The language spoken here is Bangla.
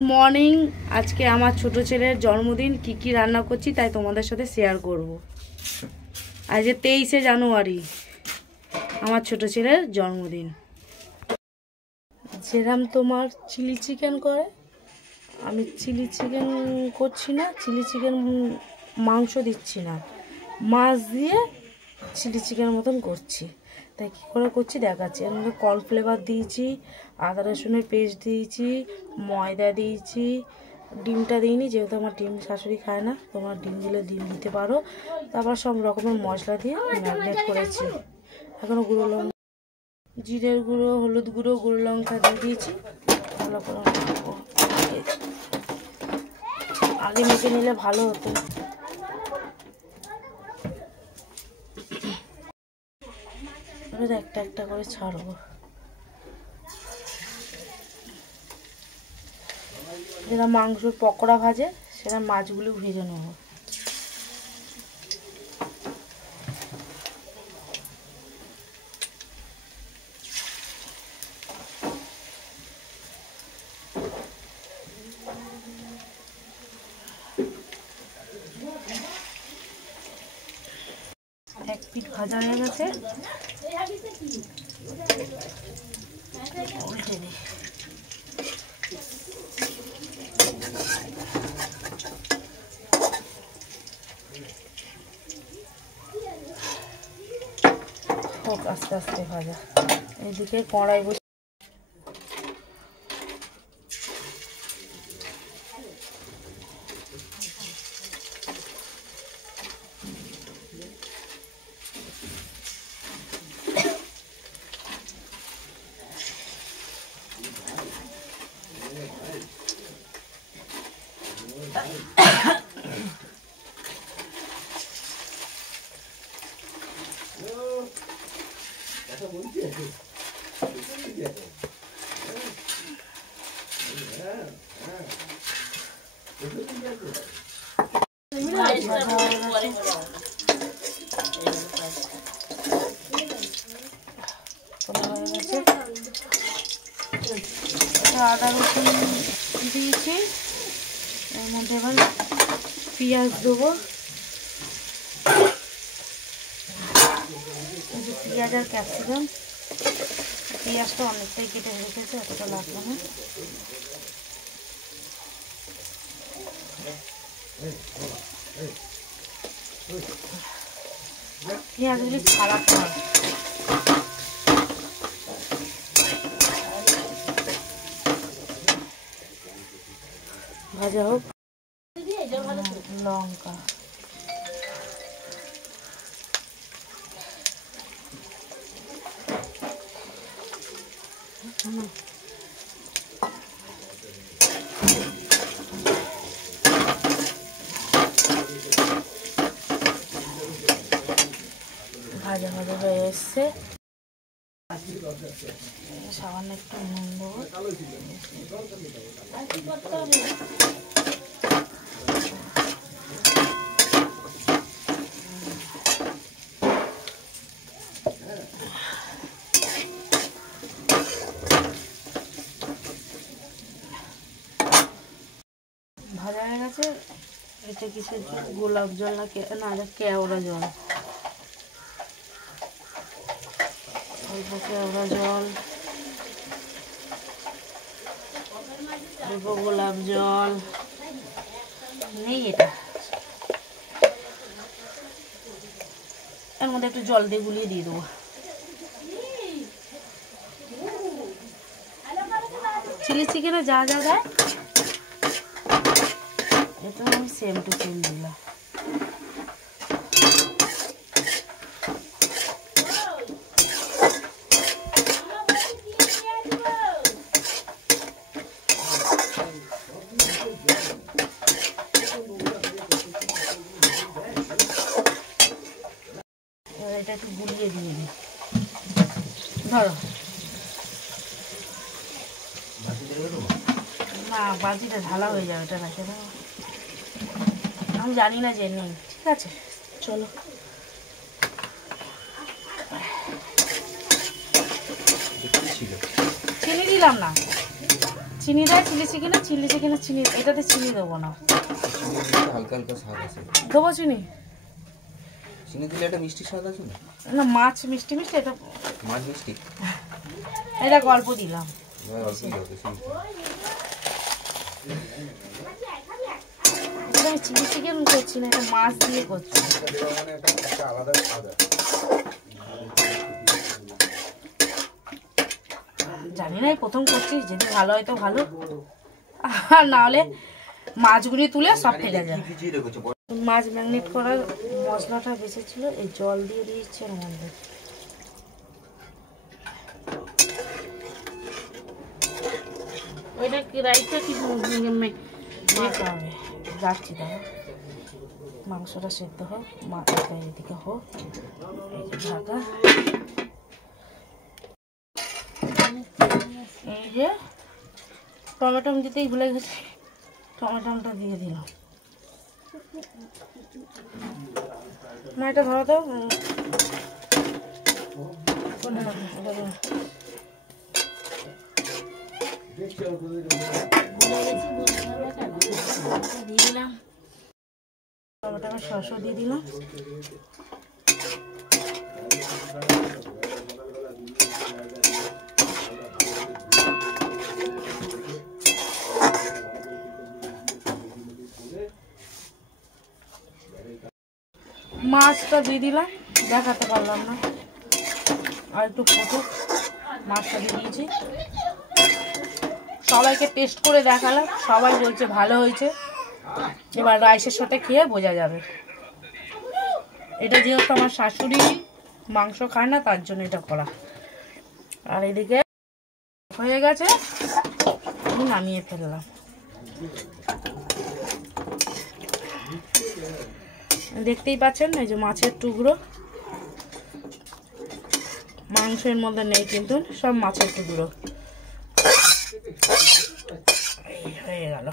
মর্নিং। আজকে আমার ছোট ছেলের জন্মদিন, কি কি রান্না করছি তাই তোমাদের সাথে শেয়ার করব। আজকে 23শে জানুয়ারি আমার ছোট ছেলের জন্মদিন। যেরকম তোমার চিলি চিকেন করে, আমি চিলি চিকেন করছি না, চিলি চিকেন মাংস দিচ্ছি না, মাছ দিয়ে চিলি চিকেন মতন করছি। তাই কী করে করছি দেখাচ্ছি। এর মধ্যে কর্নফ্লেভার দিয়েছি, আদা রসুনের পেস্ট দিয়েছি, ময়দা দিয়েছি, ডিমটা দিইনি যেহেতু আমার ডিম শাশুড়ি খায় না, তোমরা ডিম দিলে ডিম দিতে পারো। তারপর সব রকমের মশলা দিয়ে ম্যারিনেট করেছি। এখনও গুঁড়ো লঙ্কা, জিরের গুঁড়ো, হলুদ গুঁড়ো, গুঁড়ো লঙ্কা দিয়ে দিয়েছি। ভালো করে আগে মেখে নিলে ভালো হতো। একটা একটা করে ছাড়বো। যেটা মাংসর পকোড়া ভাজে সেটা মাছগুলো ভেজে নেব। এক পিঠ ভাজা হয়ে গেছে, উল্টে দিই। হোক আস্তে আস্তে ভাজা। এইদিকে কড়াই বসে আদা রসুন দিয়েছি। এর মধ্যে এবার পেঁয়াজ দেবো। পেঁয়াজ আর ক্যাপসিকাম, পেঁয়াজটা অনেকটাই কেটে রেখেছে, অতটা লাগবে না। পেঁয়াজগুলি ছাড়াতে হবে, ভাজা হোক। লঙ্কা, ভাজা ভাজা হয়ে এসছে। সামান্য একটু নুন দেবো। ভাজা হয়ে গেছে। এটা কিসের গোলাপ জল না কেওড়া জল, অল্প কেওড়া জল, অল্প গোলাপ জল নেই। এটা এর মধ্যে একটু জল দিয়ে গুলিয়ে দিয়ে দেবো। চিলি চিকেনে যা যা দেয় এটা আমি সেম টু সেম দিলাম। এটা একটু গুলিয়ে দিয়ে দিই। ধরো না, বাজিটা ঢালা হয়ে যাবে, এটা রাখে দাও। আমি জানি না যে নেই, ঠিক আছে চলো। চিনি দিলাম না, চিনি দেয় চিলি চিকেনে চিনি, এটাতে চিনি দেবো না। হালকা হালকা স্বাদ আছে। দেবো চিনি? চিনি দিলে একটা মিষ্টি স্বাদ আছে না? না, মাছ মিষ্টি মিষ্টি, এটা মাছ মিষ্টি, এটা গল্প দিলাম। এটা আমি চিলি চিকেন করছি না, এটা মাছ দিয়ে করছি। জানি না, এই প্রথম করছি, যদি ভালো হয় তো ভালো, আর না হলে মাছগুলি তুলে সব ফেলে যায়। মাছ ম্যাগনেট করার মশলাটা বেঁচে ছিল, এই জল দিয়ে দিয়েছি এর মধ্যে। ওইটা কি রাইসটা কি হবে? যাচ্ছি দাদা, মাংসটা সেদ্ধ হোক, মাছটা এদিকে হোক, এই যে ঢাকা। এই যে টমেটো দিতেই ভুলে গেছি, টমেটোটা দিয়ে দিলাম। না, এটা ধরো তো, দিয়ে দিলাম টমেটো, সসও দিয়ে দিলাম। মাছটা দিয়ে দিলাম, দেখাতে পারলাম না, আর একটু ফুটুক। মাছটা দিয়ে দিয়েছি, সবাইকে টেস্ট করে দেখালাম, সবাই বলছে ভালো হয়েছে। এবার রাইসের সাথে খেয়ে বোঝা যাবে। এটা যেহেতু আমার শাশুড়ি মাংস খায় না, তার জন্য এটা করা। আর এদিকে হয়ে গেছে, আমি নামিয়ে ফেললাম। দেখতেই পাচ্ছেন, এই যে মাছের টুকরো, মাংসের মধ্যে নেই কিন্তু, সব মাছের টুকরো হয়ে গেল।